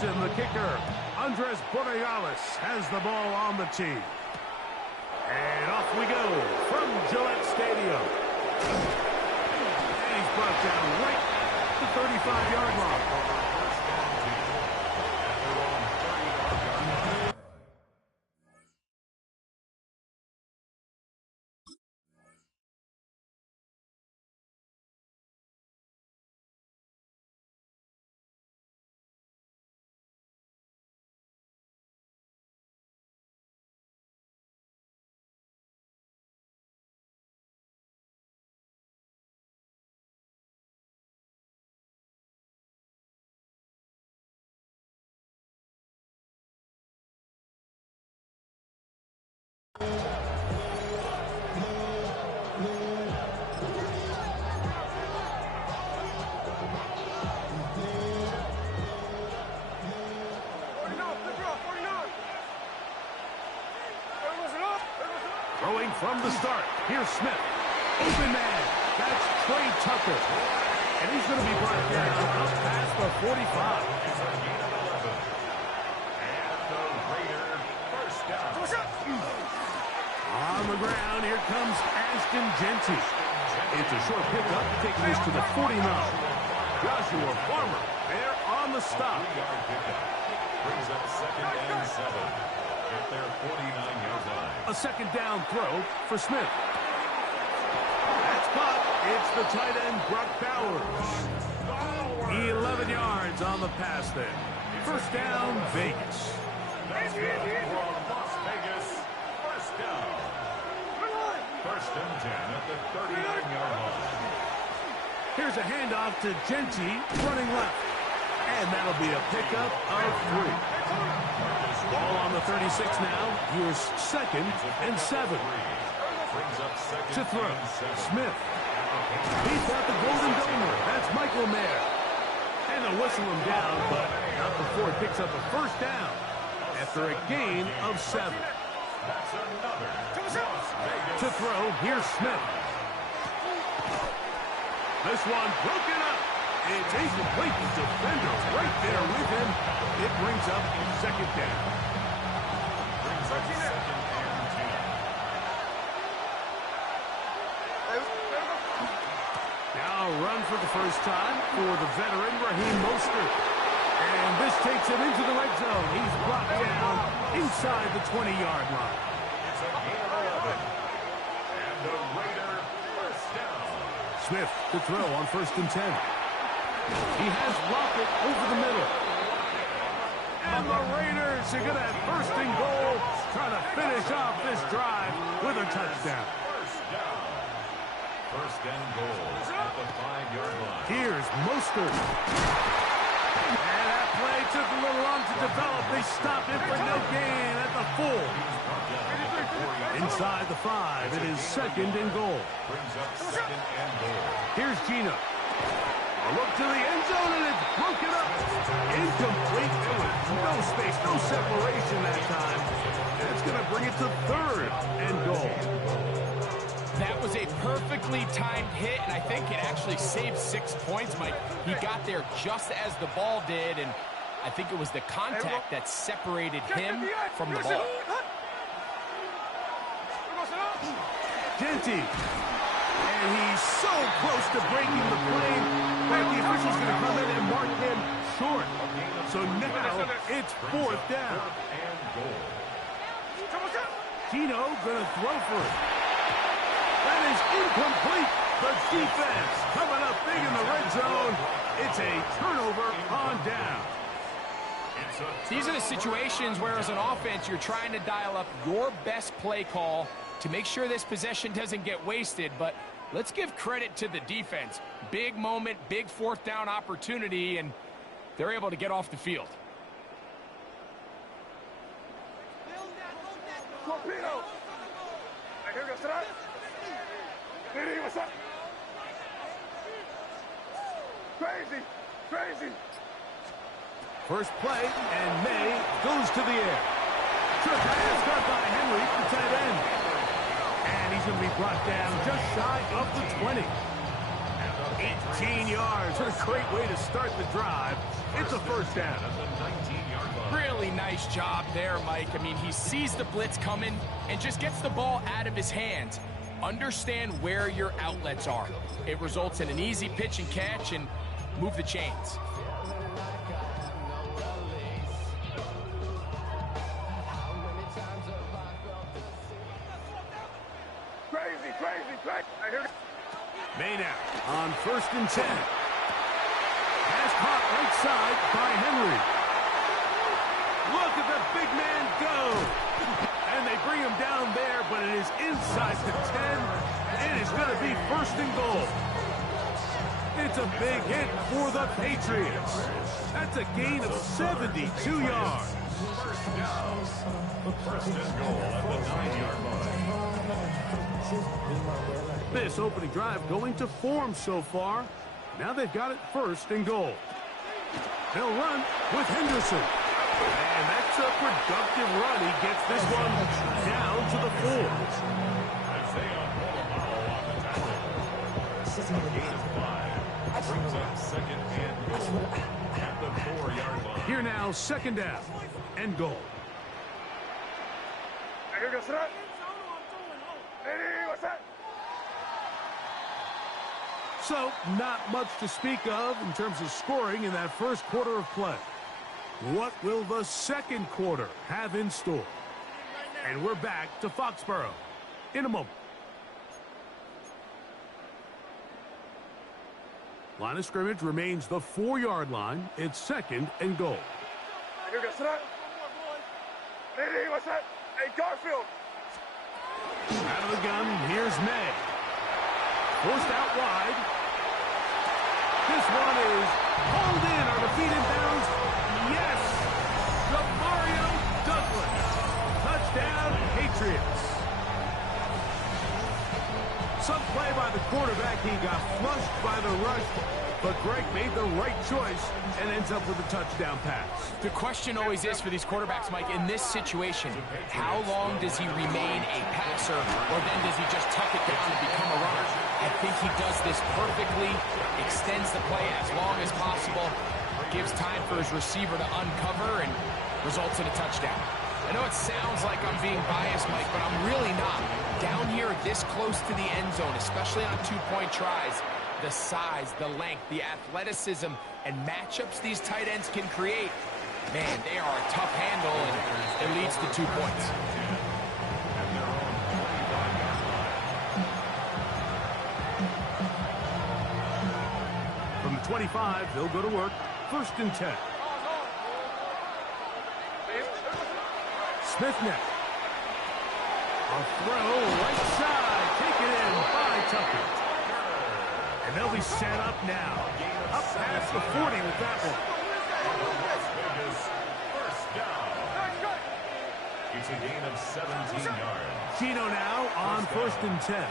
Johnson, the kicker. Andres Borealis has the ball on the tee. And off we go from Gillette Stadium. And he's brought down right at the 35-yard line. Throwing from the start. Here's Smith. Open man. That's Trey Tucker. And he's going to be brought down up past the 45. On the ground, here comes Ashton Genty. It's a short pickup, taking this to the 49. Joshua Farmer there on the stop. Brings up 2nd and 7 at their 49-yard line. A second down throw for Smith. That's caught. It's the tight end, Brock Bowers. 11 yards on the pass there. First down, Vegas. That's good for Las Vegas. First down. First and 10 at the 39-yard line. Here's a handoff to Genty, running left. And that'll be a pickup of 3. Ball on the 36 now. Here's 2nd and 7. To throw, Smith. He's got the golden domer. That's Michael Mayer. And they'll whistle him down, but not before it picks up a first down after a gain of 7. To throw, here's Smith. This one broken up. It's incomplete. The defender right there with him. It brings up 2nd down. Brings up 2nd and 10. Now run for the first time for the veteran Raheem Mostert. And this takes him into the red zone. He's brought down inside the 20-yard line. It's a gain of 11. And the Raider first down. Smith to throw on 1st and 10. He has Lockett over the middle. And the Raiders are going to have 1st and goal, trying to finish off this drive with a touchdown. First down. 1st and goal at the 5-yard line. Here's Mostert. And that play took a little long to develop. They stopped it for no gain at the full. Inside the 5, it is 2nd and goal. Brings up 2nd and goal. Here's Gino. A look to the end zone, and it's broken up. Incomplete. There was no space, no separation that time. And it's going to bring it to 3rd and goal. That was a perfectly timed hit, and I think it actually saved 6 points, Mike. He got there just as the ball did, and I think it was the contact that separated him from the ball. Genty. And he's so close to breaking the plane, but the official's going to come in and mark him short. So now it's 4th down. Gino going to throw for it. That is incomplete. The defense coming up big in the red zone. It's a turnover on down. These are the situations where, as an offense, you're trying to dial up your best play call to make sure this possession doesn't get wasted, but let's give credit to the defense. Big moment, big 4th down opportunity, and they're able to get off the field. Crazy. First play, and May goes to the air. Took pass caught by Henry, the tight end. And he's going to be brought down just shy of the 20. 18 yards. What a great way to start the drive. It's a first down. At the 19-yard line. Really nice job there, Mike. I mean, he sees the blitz coming and just gets the ball out of his hands. Understand where your outlets are. It results in an easy pitch and catch and move the chains. Maynard on 1st and 10. Pass caught right side by Henry. Look at the big man go. And they bring him down there, but it is inside the 10. It is going to be 1st and goal. It's a big hit for the Patriots. That's a gain of 72 yards. First down. 1st and goal at the 9-yard line. This opening drive going to form so far. Now they've got it 1st and goal. They'll run with Henderson. And that's a productive run. He gets this one down to the 4. Isaiah Molomalo on the tackle. Gain of 5. Brings up 2nd and goal at the 4-yard line. Here now, 2nd down and goal. So, not much to speak of in terms of scoring in that first quarter of play. What will the second quarter have in store? And we're back to Foxborough in a moment. Line of scrimmage remains the 4-yard line. It's 2nd and goal. Hey, Garfield. Out of the gun, here's May. Forced out wide. This one is hauled in on the feet in bounds. Yes! Mario Douglas. Touchdown, Patriots. Some play by the quarterback. He got flushed by the rush, but Greg made the right choice and ends up with a touchdown pass. The question always is for these quarterbacks, Mike, in this situation, how long does he remain a passer, or then does he just tuck it down and become a runner? I think he does this perfectly, extends the play as long as possible, gives time for his receiver to uncover, and results in a touchdown. I know it sounds like I'm being biased, Mike, but I'm really not. Down here this close to the end zone, especially on 2-point tries, the size, the length, the athleticism, and matchups these tight ends can create, man, they are a tough handle, and it leads to 2 points. From the 25, they'll go to work. 1st and 10. Smith net. A throw right side. Taken in by Tucker. And they'll be set up now. Up past the 40 with that one. First down. It's a gain of 17 yards. Gino now on 1st and 10.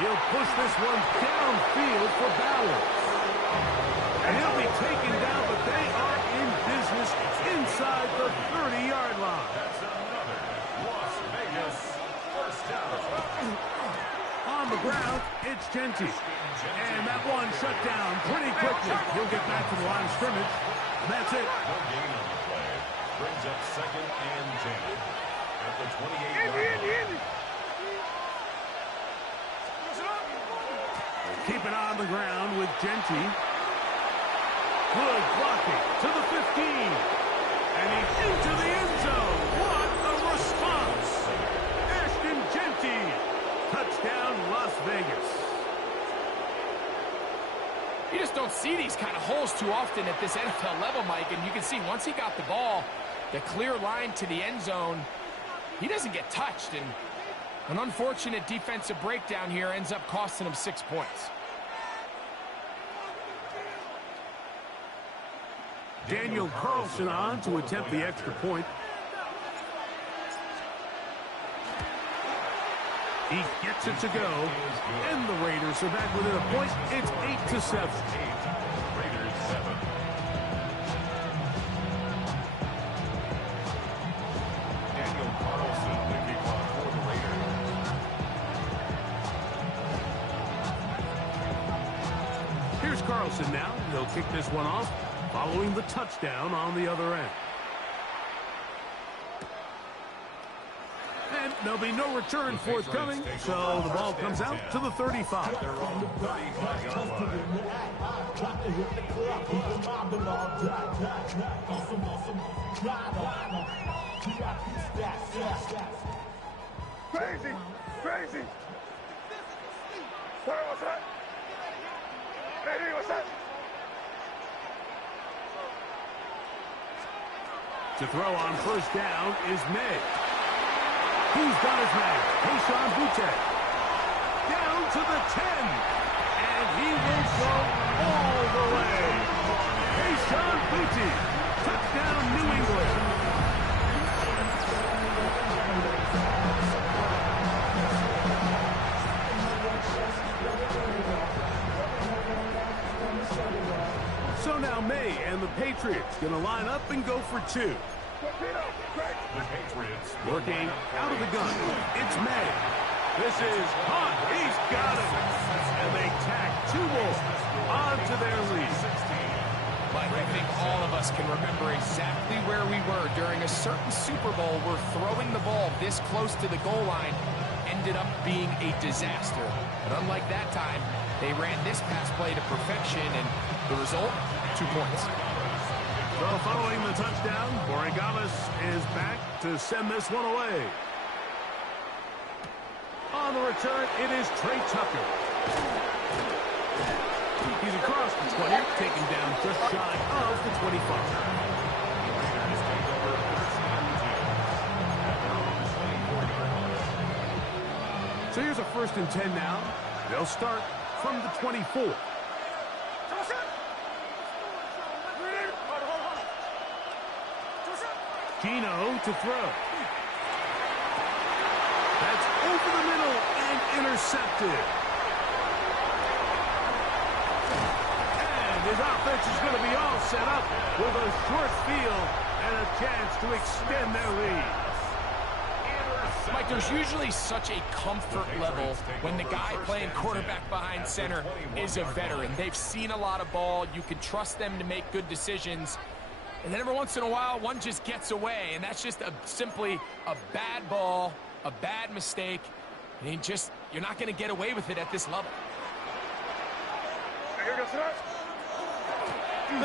He'll push this one downfield for Bowers. And he'll be taken down, but they are in business inside the 30-yard line. That's another Las Vegas first down. On the ground, it's Genty. And that one shut down pretty quickly. He'll get back to the line of scrimmage. That's it. No gain on the play. Brings up 2nd and 10 at the 28-yard line. Keep it on the ground with Genty. Good blocking to the 15. And he's into the end zone. What a response. Ashton Genty. Touchdown, Las Vegas. You just don't see these kind of holes too often at this NFL level, Mike. And you can see once he got the ball, the clear line to the end zone, he doesn't get touched. And an unfortunate defensive breakdown here ends up costing him 6 points. Daniel Carlson on to attempt the extra point. He gets it to go, and the Raiders are back within a point. It's 8-7. Raiders 7. Daniel Carlson, the kickoff for the Raiders. Here's Carlson now. He'll kick this one off following the touchdown on the other end. And there'll be no return forthcoming, so the ball comes out to the 35. Crazy! Crazy! Sorry, what's that? Hey, what's that? To throw on first down is May. He's got his man, Keyshawn Boutte. Down to the 10. And he will go all the way. Keyshawn Boutte. Touchdown, New England. So now May and the Patriots going to line up and go for two. The Patriots Working out of the gun. It's May. This is Hunt. He's got it. And they tack two more onto their lead. Mike, I think all of us can remember exactly where we were during a certain Super Bowl where throwing the ball this close to the goal line ended up being a disaster. But unlike that time, they ran this pass play to perfection, and the result, 2 points. So following the touchdown, Borregales is back to send this one away. On the return, it is Trey Tucker. He's across the 20, taken down just shy of the 25. So here's a 1st and 10 now. They'll start from the 24. Gino to throw. That's over the middle and intercepted. And his offense is going to be all set up with a short field and a chance to extend their lead. Mike, there's usually such a comfort level when the guy playing quarterback behind center is a veteran. They've seen a lot of ball. You can trust them to make good decisions. And then every once in a while, one just gets away, and that's just simply a bad ball, a bad mistake. And you're not going to get away with it at this level. They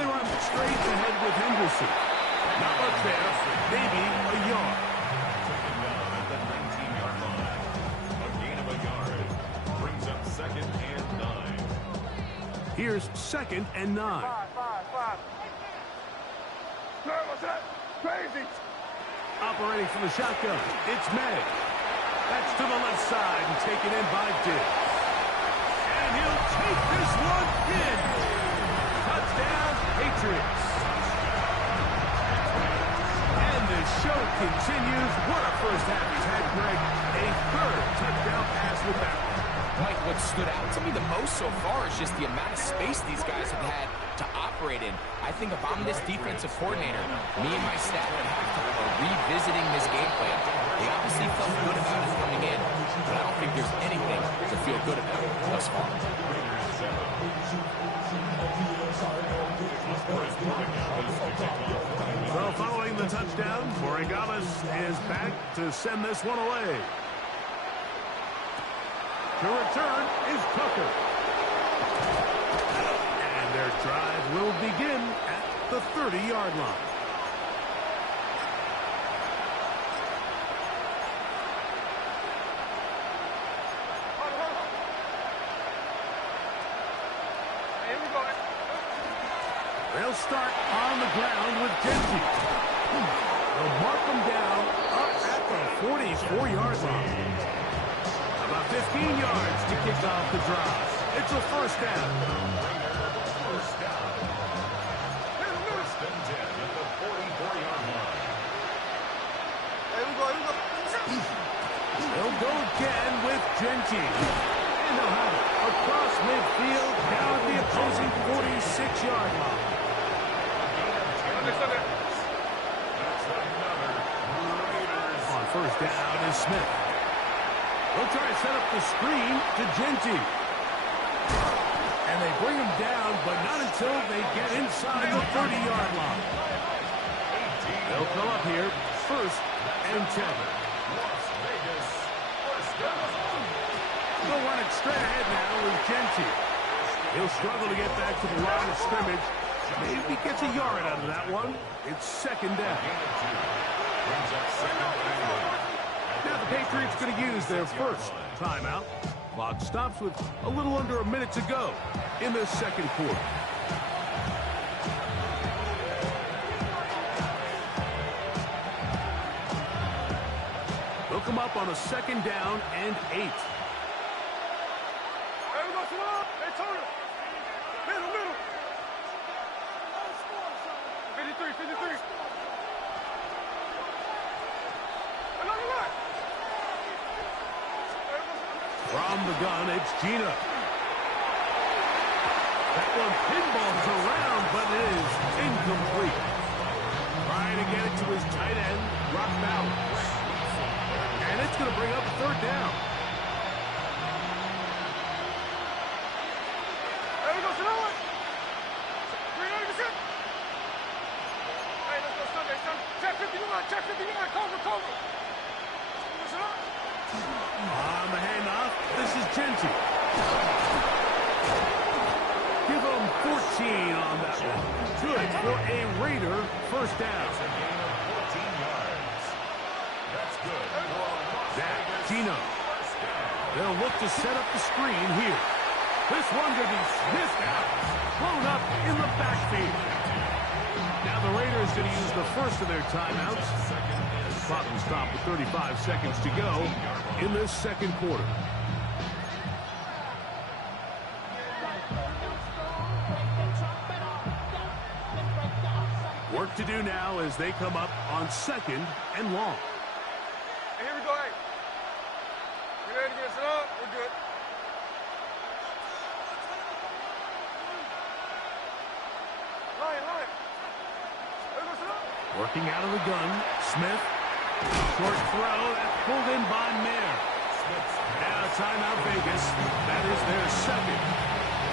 run straight ahead with Henderson. Not much there, maybe a yard. at the 19-yard line. A gain of a yard brings up 2nd and 9. Here's 2nd and 9. Five. What's that? Crazy! Operating from the shotgun, it's May. That's to the left side and taken in by Diggs. And he'll take this one in. Touchdown, Patriots. And the show continues. What a first half he's had, Greg. A 3rd touchdown pass with that one. Mike, what stood out to me the most so far is just the amount of space these guys have had to operate in. I think if I'm this defensive coordinator, me and my staff at halftime are revisiting this game plan. They obviously felt good about it coming in, but I don't think there's anything to feel good about thus far. So following the touchdown, Borregales is back to send this one away. To return is Tucker. And their drive will begin at the 30-yard line. They'll start on the ground with Genty. They'll mark them down up at the 44-yard line. About 15 yards to kick off the drive. It's a 1st down. First down. 1st and 10 at the 44-yard line. They'll go again with Genty. And they'll have it across midfield down at the opposing 46-yard line. On 1st down is Smith. They'll try to set up the screen to Genty. And And they bring him down, but not until they get inside the 30-yard line. They'll come up here, 1st and 10. They'll run it straight ahead now with Gentry. He'll struggle to get back to the line of scrimmage. Maybe gets a yard out of that one. It's 2nd down. Now the Patriots going to use their first timeout. Clock stops with a little under a minute to go in the 2nd quarter. They'll come up on a 2nd down and 8. From the gun, it's Gino. That one pinballs around, but it is incomplete. Trying to get it to his tight end, Rock Bowers. And it's going to bring up 3rd down. There we go, Sonoma. 390%. Hey, let's go Sunday, son. Check 51, cover. On the handoff, this is Gentry. Give him 14 on that one. Good for a Raider 1st down. That's good. That Gino. They'll look to set up the screen here. This one could be sniffed out. Blown up in the backfield. Now the Raiders going to use the first of their timeouts. Clock will stop with 35 seconds to go in this 2nd quarter. Work to do now as they come up on 2nd and long. Hey, here we go, hey. We ready to get set up? We're good. Line. There we go, set up. Working out of the gun, Smith. Short throw, that's pulled in by Mayer. Now timeout Vegas. That is their 2nd.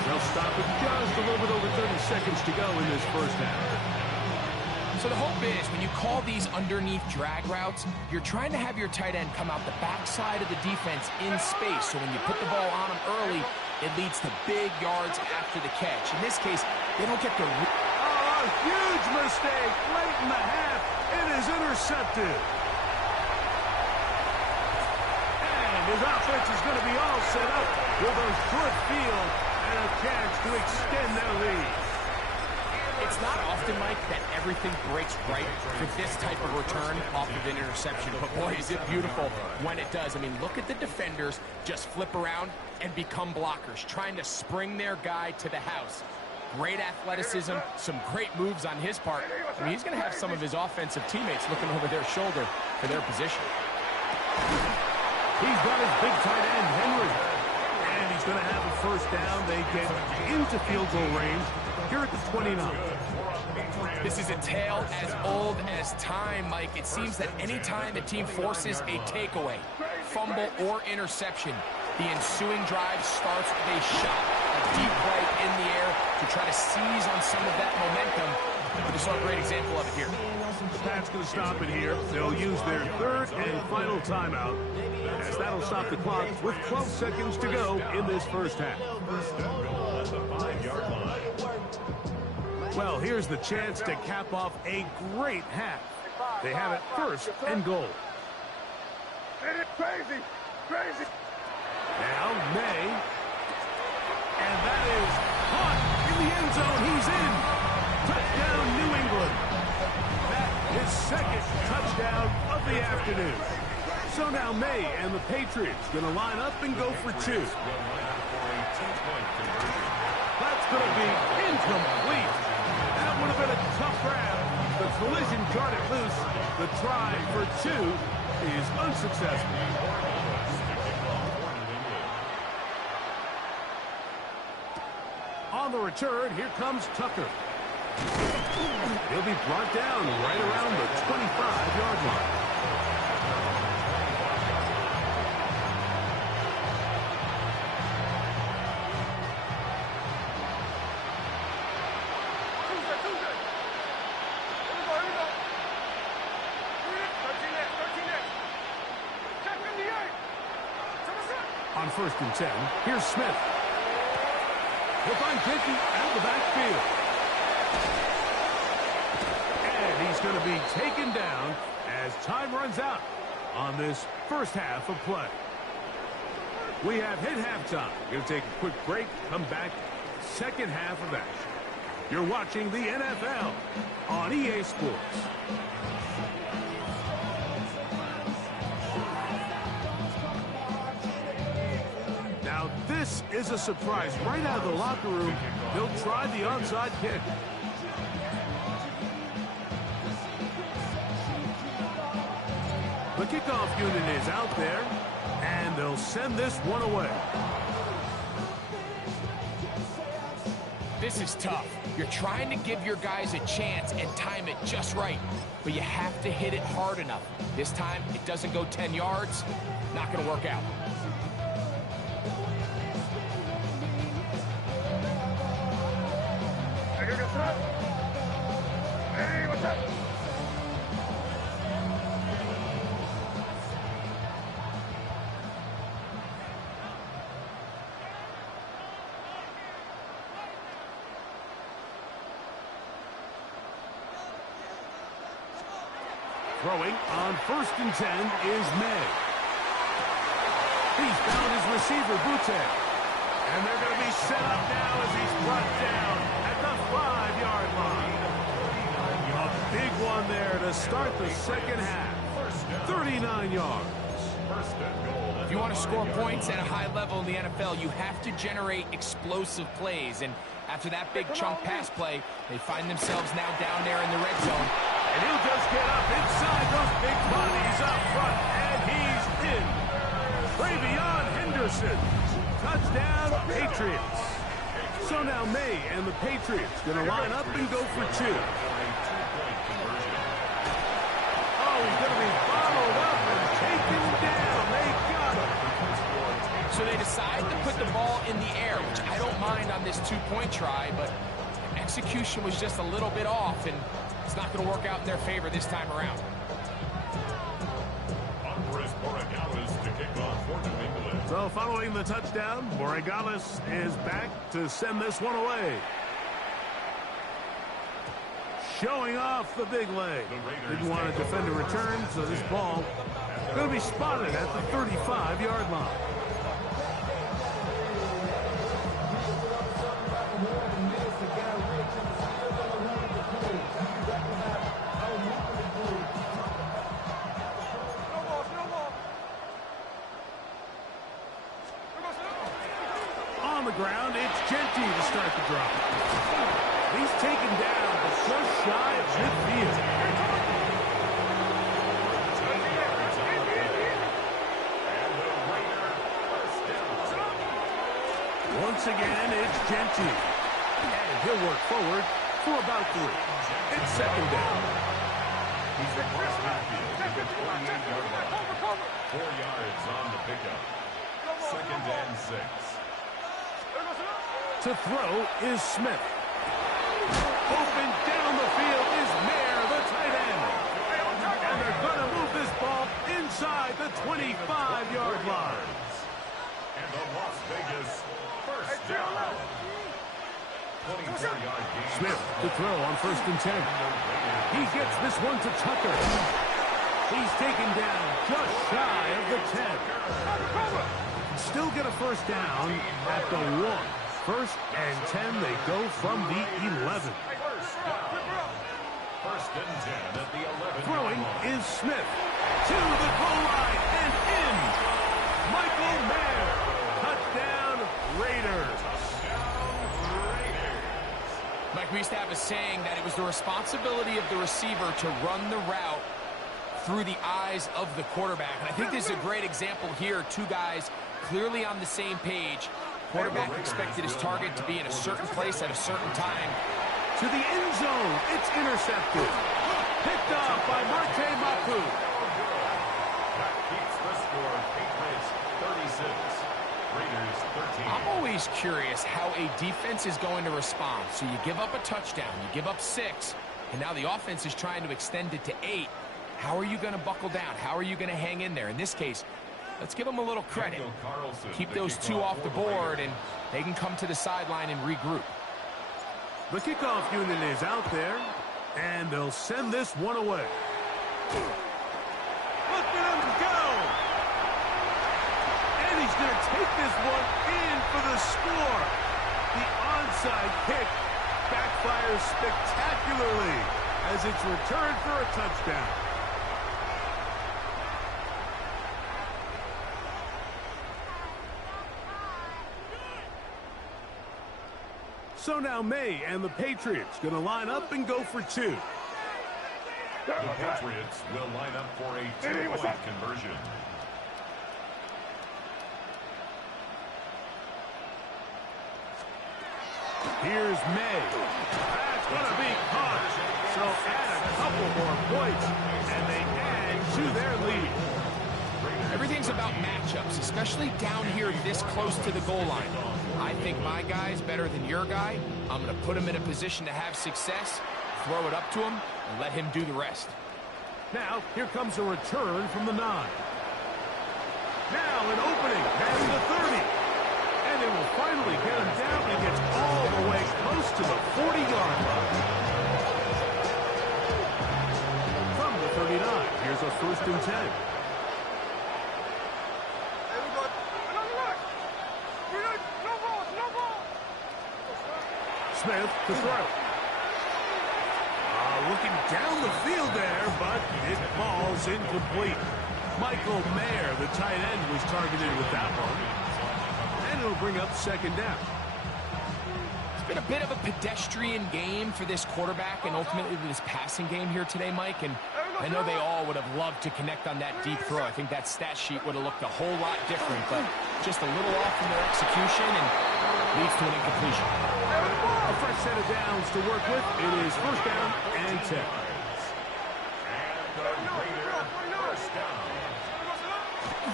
They'll stop it just a little bit over 30 seconds to go in this 1st half. So the hope is when you call these underneath drag routes, you're trying to have your tight end come out the backside of the defense in space. So when you put the ball on him early, it leads to big yards after the catch. In this case, they don't get the... Oh, a huge mistake late in the half. It is intercepted. And his offense is going to be all set up with a short field and a chance to extend their lead. It's not often, Mike, that everything breaks right for this type of return off of an interception. But, boy, is it beautiful when it does. I mean, look at the defenders just flip around and become blockers, trying to spring their guy to the house. Great athleticism, some great moves on his part. I mean, he's going to have some of his offensive teammates looking over their shoulder for their position. He's got his big tight end, Henry. And he's going to have a 1st down. They get into field goal range here at the 29. This is a tale as old as time, Mike. It seems that any time a team forces a takeaway, fumble, or interception, the ensuing drive starts with a shot, a deep play in the air to try to seize on some of that momentum. We saw a great example of it here. Pat's going to stop it here. They'll use their 3rd and final timeout, as that'll stop the clock with 12 seconds to go in this 1st half. Well, here's the chance to cap off a great half. They have it 1st and goal. Crazy. Now, May. And that is caught in the end zone. He's in. Touchdown, New England. That is 2nd touchdown of the afternoon. So now May and the Patriots going to line up and go for 2. That's going to be incomplete. That would have been a tough grab. The collision caught it loose. The try for 2 is unsuccessful. On the return, here comes Tucker. He'll be brought down right around the 25-yard line. on 1st and 10. Here's Smith. He'll find Genty out of the backfield. And he's going to be taken down as time runs out on this first half of play. We have hit halftime. Going to take a quick break, come back, second half of action. You're watching the NFL on EA Sports. Now, this is a surprise. Right out of the locker room, they'll try the onside kick. The kickoff unit is out there, and they'll send this one away. This is tough. You're trying to give your guys a chance and time it just right, but you have to hit it hard enough. This time, it doesn't go 10 yards. Not going to work out. Hey, what's up? Throwing on 1st and 10 is May. He's found his receiver, Butte. And they're going to be set up now as he's brought down at the 5-yard line. A big one there to start the second half. 39 yards. If you want to score points at a high level in the NFL, you have to generate explosive plays. And after that big chunk pass play, they find themselves now down there in the red zone. And he'll just get up inside those big bodies up front, and he's in. Travion Henderson. Touchdown, Patriots. So now May and the Patriots going to line up and go for 2. Oh, he's going to be followed up and taken down. They got him. So they decide to put the ball in the air, which I don't mind on this 2-point try, but execution was just a little bit off, and it's not going to work out in their favor this time around. So following the touchdown, Borregales is back to send this one away. Showing off the big leg. Didn't want to defend a return, so this ball going to be spotted at the 35-yard line. On the ground, it's Genty to start the drive. He's taken down, but just shy of midfield. Once again, it's Genty. And he'll work forward for about 3. It's second down. He's across midfield at the 28-yard line. 4 yards on the pickup. Second and 6. To throw is Smith. Open down the field is Mayer, the tight end. And they're going to move this ball inside the 25-yard line. And the Las Vegas first down. 24-yard gain. Smith to throw on 1st and 10. He gets this one to Tucker. He's taken down just shy of the 10. Still get a first down at the 1. 1st and 10, they go from the 11. First and 10 at the 11. Throwing is Smith to the goal line and in. Michael Mayer. Touchdown, Raiders. Mike, we used to have a saying that it was the responsibility of the receiver to run the route through the eyes of the quarterback. And I think this is a great example here. 2 guys clearly on the same page. Quarterback expected his target to be in a certain place at a certain time. To the end zone. It's intercepted. Picked off by Marte Mapu. That keeps the score. Patriots 36. Raiders 13. I'm always curious how a defense is going to respond. So you give up a touchdown, you give up 6, and now the offense is trying to extend it to 8. How are you going to buckle down? How are you going to hang in there? In this case, Let's give them a little credit. Keep those two off the board, and they can come to the sideline and regroup. The kickoff unit is out there, and they'll send this one away. Look at him go! And he's going to take this one in for the score. The onside kick backfires spectacularly as it's returned for a touchdown. So now May and the Patriots going to line up and go for two. The Patriots will line up for a two-point conversion. Here's May. That's going to be caught. So add a couple more points, and they add to their lead. Everything's about matchups, especially down here this close to the goal line. I think my guy's better than your guy. I'm going to put him in a position to have success, throw it up to him, and let him do the rest. Now, here comes a return from the 9. Now an opening past the 30. And they will finally get him down, and gets all the way close to the 40-yard line. From the 39, here's a 1st and 10. Smith to throw. Looking down the field there, but it falls incomplete. Michael Mayer, the tight end, was targeted with that one. And it'll bring up 2nd down. It's been a bit of a pedestrian game for this quarterback and ultimately this passing game here today, Mike. And I know they all would have loved to connect on that deep throw. I think that stat sheet would have looked a whole lot different, but just a little off in their execution and leads to an incompletion. A fresh set of downs to work with. It is 1st down and 10.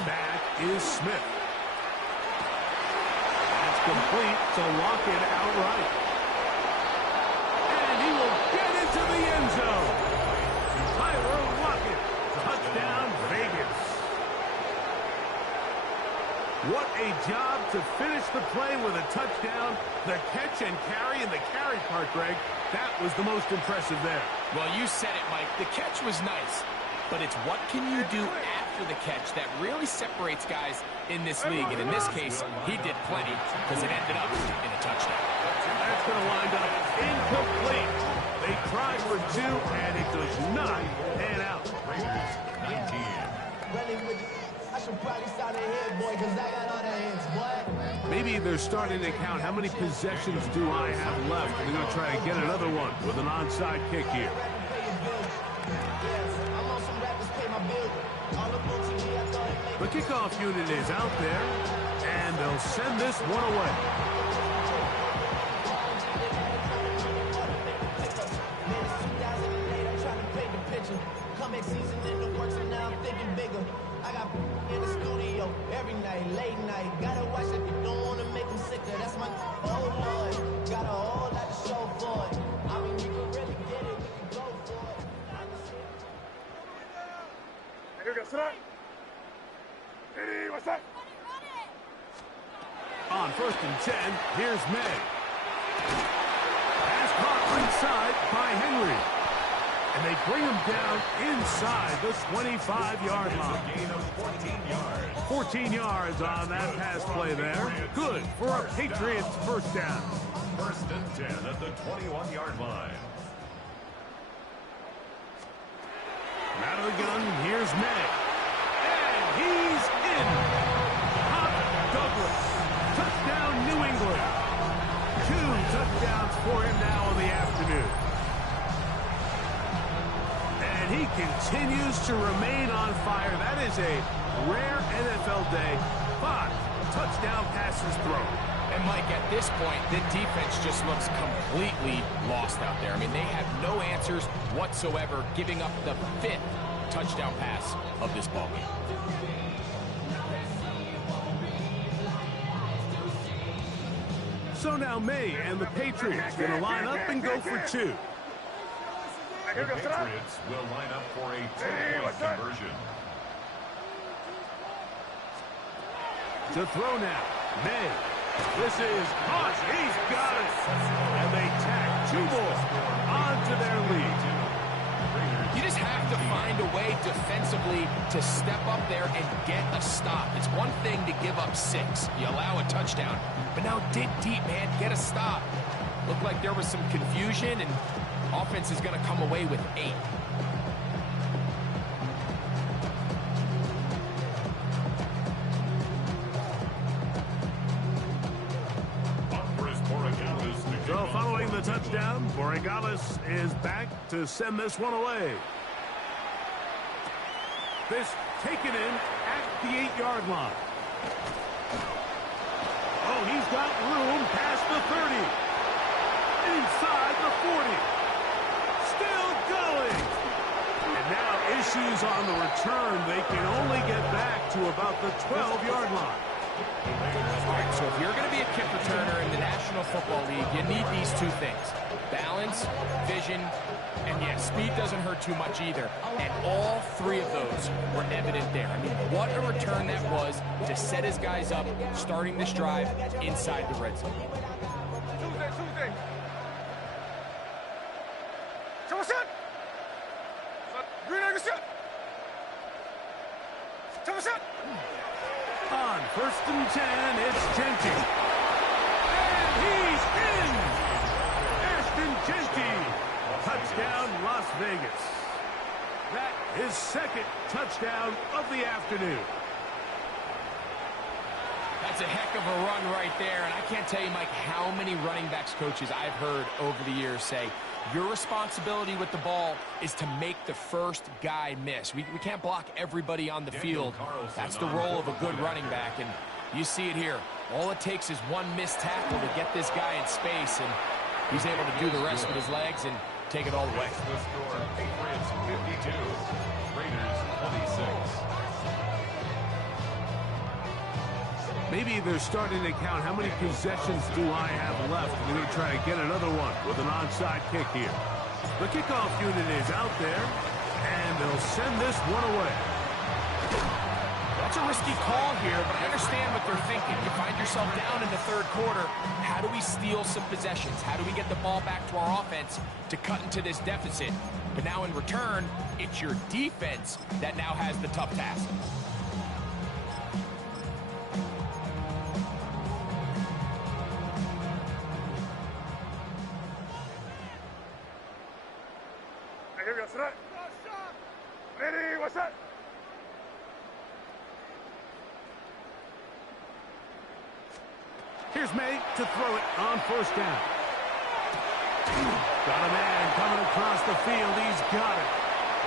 Back is Smith. That's complete to Lockett outright. And he will get into the end zone. Tyler Lockett. Touchdown, Vegas. What a job to finish the play with a touchdown. The catch and carry, and the carry part, Greg, that was the most impressive there. Well, you said it, Mike. The catch was nice, but it's what can you do after the catch that really separates guys in this league. And in this case, he did plenty because it ended up in a touchdown. That's going to wind up incomplete. They tried for 2, and it does not pan out. Raiders 19. Maybe they're starting to count how many possessions do I have left. They're going to try to get another one with an onside kick here. The kickoff unit is out there, and they'll send this one away. Season in the works, and now I'm thinking bigger. I got in the studio every night, late night. Gotta watch it, you don't wanna make them sicker. That's my oh Lord. Got a whole lot to show for it. I mean, you can really get it, we can go for it. Here we go, sit up. Hey, what's that? On 1st and 10, here's May. Pass caught inside by Henry. And they bring him down inside the 25-yard line. Gain of 14 yards. 14 yards on that pass play there. Good for a Patriots 1st down. 1st and 10 at the 21-yard line. Out of the gun, here's May. And he's in. Pop Douglas. Touchdown, New England. 2 touchdowns for him now in the afternoon. And he continues to remain on fire. That is a rare NFL day. 5 touchdown passes thrown. And, Mike, at this point, the defense just looks completely lost out there. I mean, they have no answers whatsoever, giving up the 5th touchdown pass of this ballgame. So now May and the Patriots going to line up and go for 2. The Patriots will line up for a two-point conversion. to throw now. May. This is caught. He's got it. And they tack 2 more onto their lead. You just have to find a way defensively to step up there and get a stop. It's one thing to give up 6. You allow a touchdown. But now dig deep, man. Get a stop. Looked like there was some confusion, and offense is going to come away with 8. So following the touchdown, Borregales is back to send this one away. This taken in at the 8-yard line. Oh, he's got room past the 30. Inside the 40. Still going. And now issues on the return. They can only get back to about the 12-yard line. All right, so if you're going to be a kick returner in the National Football League, you need these 2 things. Balance, vision, and yeah, speed doesn't hurt too much either. And all 3 of those were evident there. I mean, what a return that was to set his guys up, starting this drive inside the red zone. Tuesday. On 1st and 10, it's Genty. And he's in! Ashton Genty. Touchdown, Las Vegas. That is 2nd touchdown of the afternoon. That's a heck of a run right there, and I can't tell you, Mike, how many running backs coaches I've heard over the years say, your responsibility with the ball is to make the first guy miss. We can't block everybody on the field. That's the role of a good running back, and you see it here. All it takes is one missed tackle to get this guy in space, and he's able to do the rest with his legs and take it all the way. The score, Patriots 52, Raiders 26. Maybe they're starting to count how many possessions do I have left. We're going to try to get another one with an onside kick here. The kickoff unit is out there, and they'll send this one away. That's a risky call here, but I understand what they're thinking. You find yourself down in the 3rd quarter. How do we steal some possessions? How do we get the ball back to our offense to cut into this deficit? But now in return, it's your defense that now has the tough task. Ready, what's up? Here's May to throw it on 1st down. Got a man coming across the field. He's got it.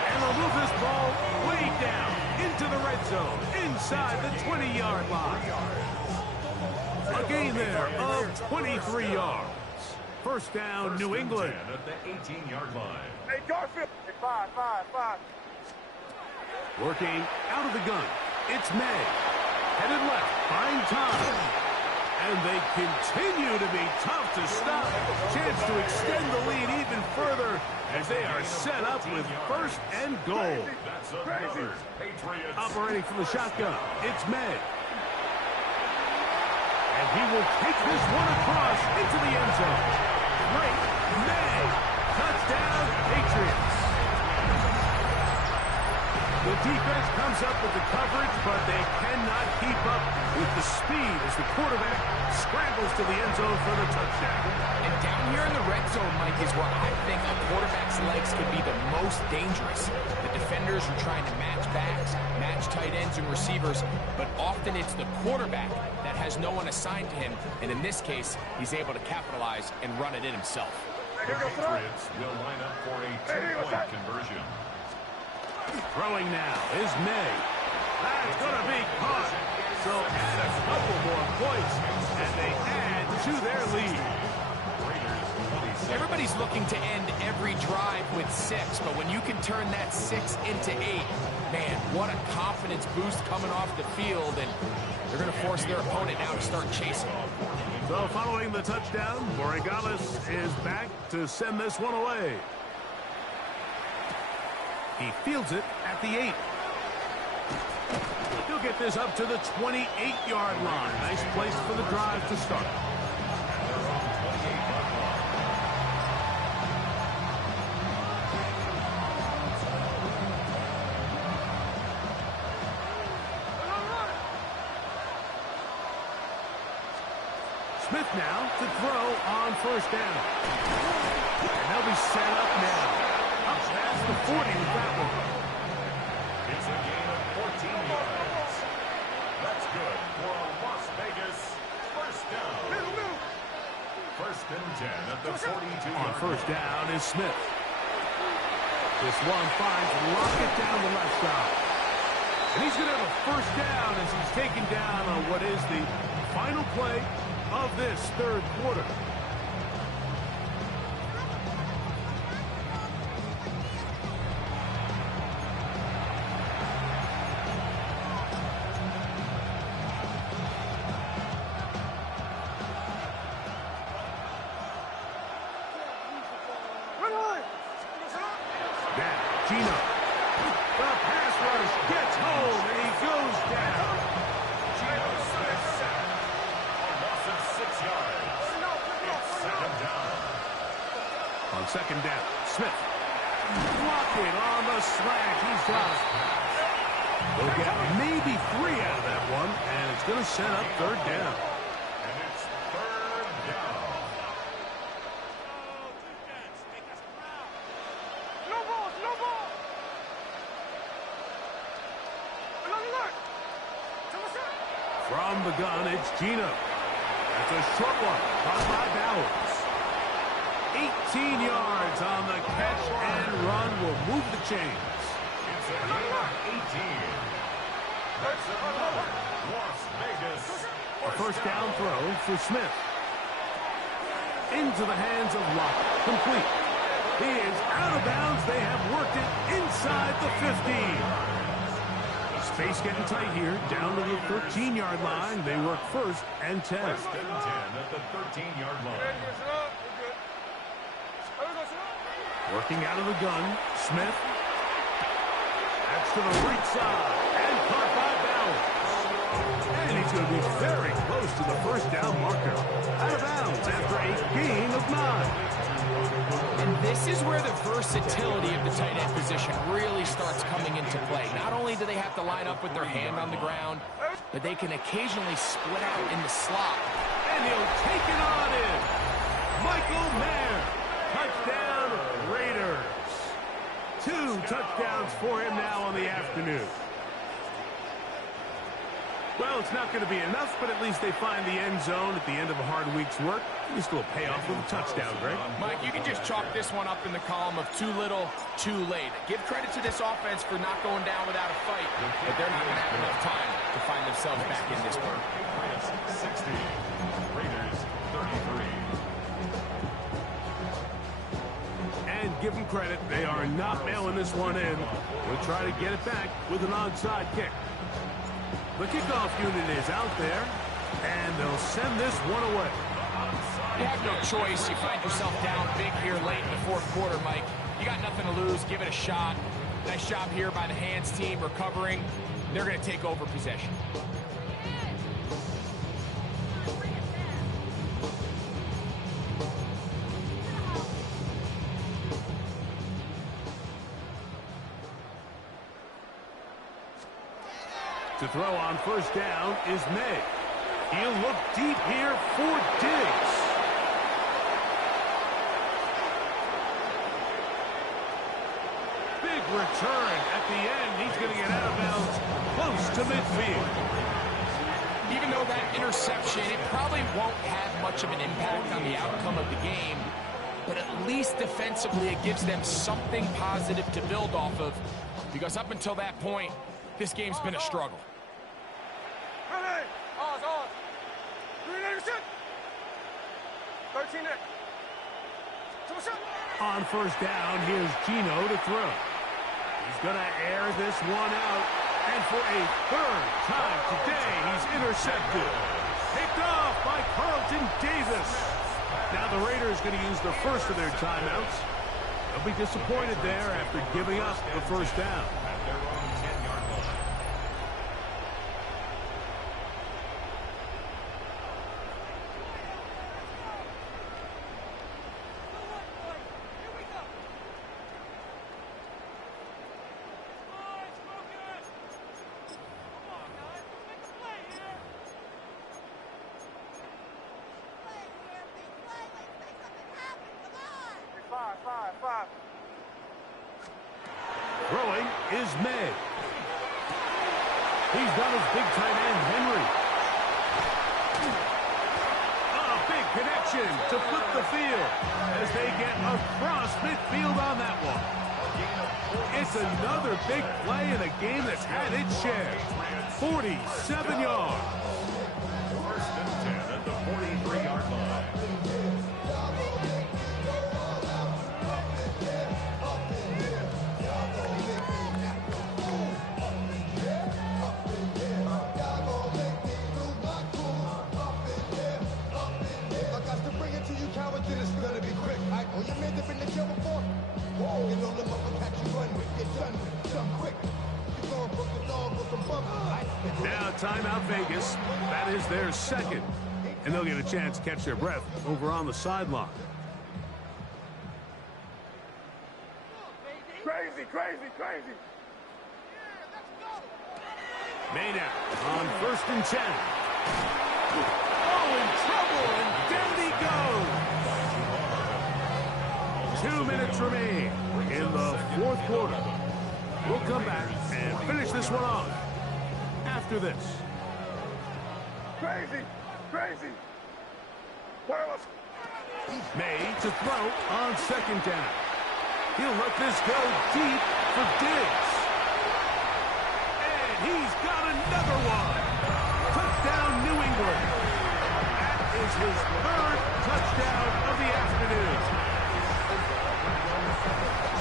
And they'll move this ball way down into the red zone, inside the 20-yard line. A gain there of 23 yards. 1st down, New England. At the 18-yard line. Hey, Garfield. Hey, 5. Working out of the gun. It's May. Headed left. Find time. And they continue to be tough to stop. Chance to extend the lead even further as they are set up with 1st and goal. That's another Patriots. Operating from the shotgun. It's May. And he will take this one across into the end zone. Great May. Touchdown, Patriots. The defense comes up with the coverage, but they cannot keep up with the speed as the quarterback scrambles to the end zone for the touchdown. And down here in the red zone, Mike, is where I think a quarterback's legs can be the most dangerous. The defenders are trying to match backs, match tight ends and receivers, but often it's the quarterback that has no one assigned to him, and in this case, he's able to capitalize and run it in himself. The Patriots will line up for a 2-point conversion. Throwing now is May. That's going to be caught. So add a couple more points, and they add to their lead. Everybody's looking to end every drive with 6, but when you can turn that 6 into 8, man, what a confidence boost coming off the field, and they're going to force their opponent now to start chasing. So following the touchdown, Borregales is back to send this one away. He fields it at the 8. He'll get this up to the 28-yard line. Nice place for the drive to start. Smith now to throw on first down. And they'll be set up now. Up past the 40 with that one. It's a gain of 14 yards. That's good for a Las Vegas first down. First and 10 at the 42-yard line. On first down is Smith. This one finds Lockett down the left side. And he's going to have a first down as he's taken down on what is the final play of this third quarter. Now, Gino. The pass rush gets home and he goes down. Gino Smith sacked. A loss of 6 yards. It's second down. On second down, Smith. Blocking on the slant. He's done. They'll get maybe 3 out of that one, and it's going to set up third down. And it's third down. From the gun, it's Gino. That's a short one, caught by Bowers. 18 yards on the catch and run will move the chains. It's a gain of 18. That's another Las Vegas A first down throw for Smith. Into the hands of Lockett. Complete. He is out of bounds. They have worked it inside the 15. Space getting tight here. Down to the 13-yard line. They work first and 10. First and 10 at the 13-yard line. Working out of the gun. Smith. That's to the right side. And caught by Bowers. And he's going to be very close to the first down marker. Out of bounds after a gain of 9. And this is where the versatility of the tight end position really starts coming into play. Not only do they have to line up with their hand on the ground, but they can occasionally split out in the slot. And he'll take it on in. Michael Mayer. Touchdown, Raiders. 2 touchdowns for him now on the afternoon. Well, it's not going to be enough, but at least they find the end zone at the end of a hard week's work. At least will pay off with a touchdown, Greg. Mike, you can just chalk this one up in the column of too little, too late. Give credit to this offense for not going down without a fight, but they're not going to have enough time to find themselves back in this one. Patriots 60, Raiders 33. And give them credit, they are not mailing this one in. We'll try to get it back with an onside kick. The kickoff unit is out there, and they'll send this one away. You have no choice. You find yourself down big here late in the fourth quarter, Mike. You got nothing to lose. Give it a shot. Nice job here by the hands team recovering. They're going to take over possession. To throw on first down is May. He'll look deep here for Diggs. Big return at the end. He's going to get out of bounds close to midfield. Even though that interception, it probably won't have much of an impact on the outcome of the game, but at least defensively it gives them something positive to build off of, because up until that point, this game's been a struggle. On first down, here's Gino to throw. He's going to air this one out. And for a third time today, he's intercepted. Picked off by Carlton Davis. Now the Raiders going to use the first of their timeouts. They'll be disappointed there after giving up the first down. At their own 10-yard line. Throwing is May. He's got his big tight end, Henry. A big connection to flip the field as they get across midfield on that one. It's another big play in a game that's had its share. 47 yards. First and 10 at the 43-yard line. Now timeout Vegas. That is their second. And they'll get a chance to catch their breath over on the sideline. Crazy, crazy, crazy. May now on 1st and 10. Oh, in trouble, and down he goes. 2 minutes remain in the 4th quarter. We'll come back and finish this one off after this. Crazy, crazy. Carlos. May to throw on 2nd down. He'll let this go deep for Diggs. And he's got another one. Touchdown, New England. That is his 3rd touchdown of the afternoon.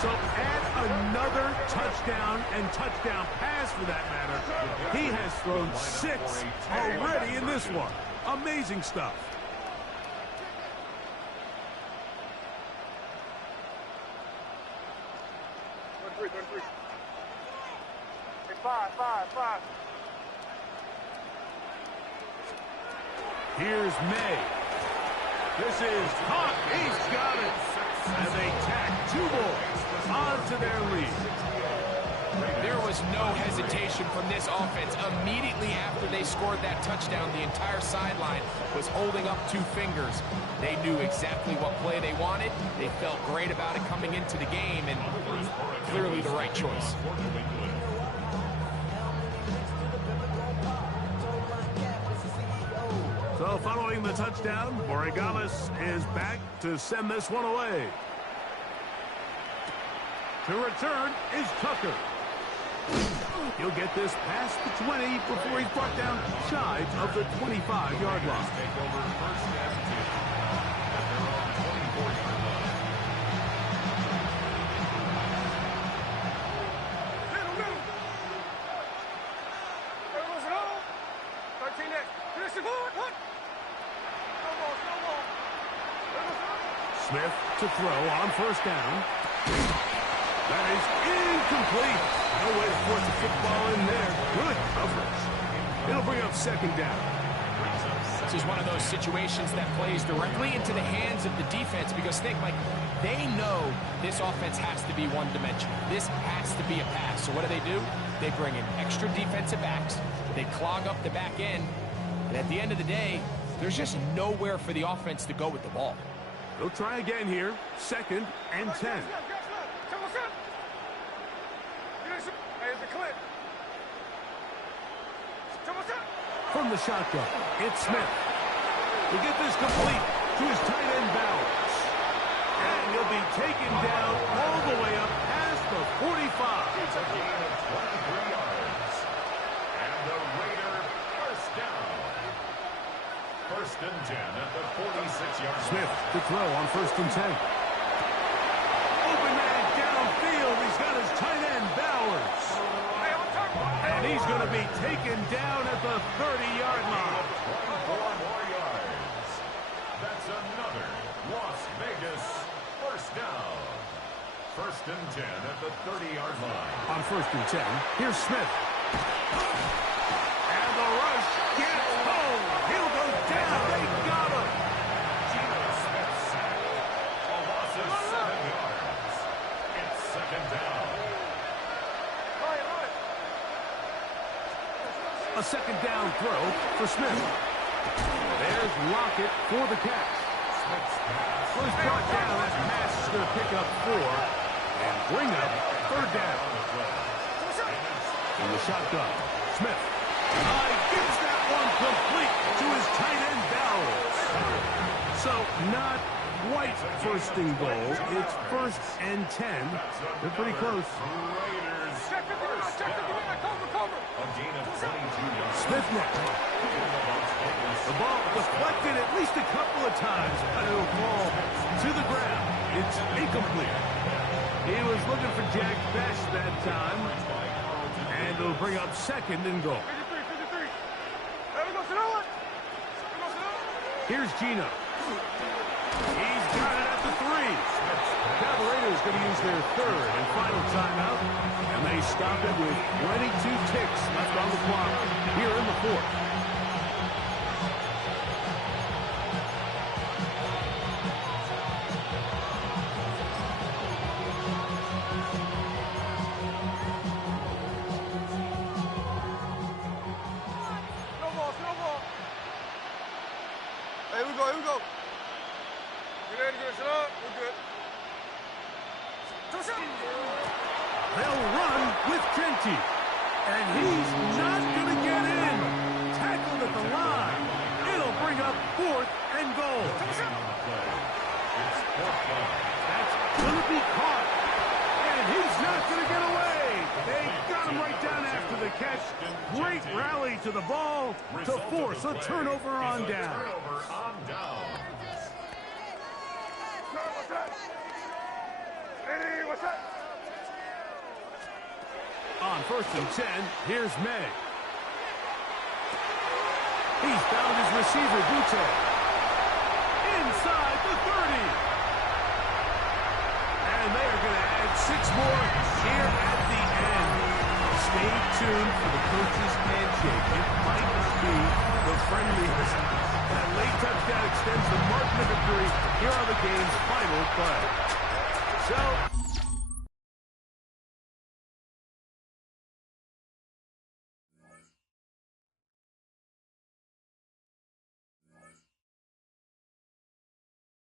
So add another touchdown and touchdown pass for that matter. He has thrown 6 already in this one. Amazing stuff. Hey, five. Here's May. This is caught. He's got it. As they tack 2 boys onto their lead. There was no hesitation from this offense. Immediately after they scored that touchdown, the entire sideline was holding up 2 fingers. They knew exactly what play they wanted. They felt great about it coming into the game, and clearly the right choice. So following the touchdown, Borregales is back to send this one away. To return is Tucker. He'll get this past the 20 before he's brought down shy of the 25-yard line. Smith to throw on 1st down. That is incomplete. No way to force a football in there. Good coverage. It'll bring up 2nd down. This is one of those situations that plays directly into the hands of the defense because think, Mike, they know this offense has to be one-dimensional. This has to be a pass. So what do? They bring in extra defensive backs. They clog up the back end. And at the end of the day, there's just nowhere for the offense to go with the ball. They'll try again here. 2nd and 10. From the shotgun, it's Smith. To get this complete to his tight end Bowers. And he'll be taken down all the way up past the 45. It's a gain of 23 yards. And the Raider first down. 1st and 10 at the 46-yard line. Smith to throw on 1st and 10. Open man downfield. He's got his tight end Bowers. And he's going to be taken down at the 30-yard line. 24 more yards. That's another Las Vegas first down. 1st and 10 at the 30-yard line. On 1st and 10, here's Smith. And the rush gets home. He'll go down. They got him. Geno Smith sacked. A loss of 7 yards. It's 2nd down. A 2nd down throw for Smith. There's Lockett for the catch. First brought down, that pass is going to pick up 4 and bring up 3rd down. in the shotgun. Smith. Gives that one complete to his tight end Dowles. So not quite first and goal. It's 1st and 10. They're pretty close. Check it out. Cover. A gain of 22 yards. Smith next. The ball deflected at least a couple of times, but it'll fall to the ground. It's incomplete. He was looking for Jack Best that time, and it'll bring up 2nd and goal. 53. There we go, Sonoma. Here's Gino. He's got it at the 3. Cavalerado's going to use their 3rd and final timeout, and they stop it with 22 ticks left on the clock here in the 4th. Snowball. Hey, here we go. You ready to get set up? We're good. They'll run with Gentry, and he's not going to get in. Tackled at the line. It'll bring up 4th and goal. That's going to be caught, and he's not going to get away. They got him right down after the catch. Great rally to the ball to force a turnover on down. Hey, what's that? On 1st and 10, here's May. He's found his receiver, Butte. Inside the 30. And they are going to add 6 more here at the end. Stay tuned for the coach's handshake. It might not be the friendliest. That late touchdown extends the margin of victory here on the game's final play. So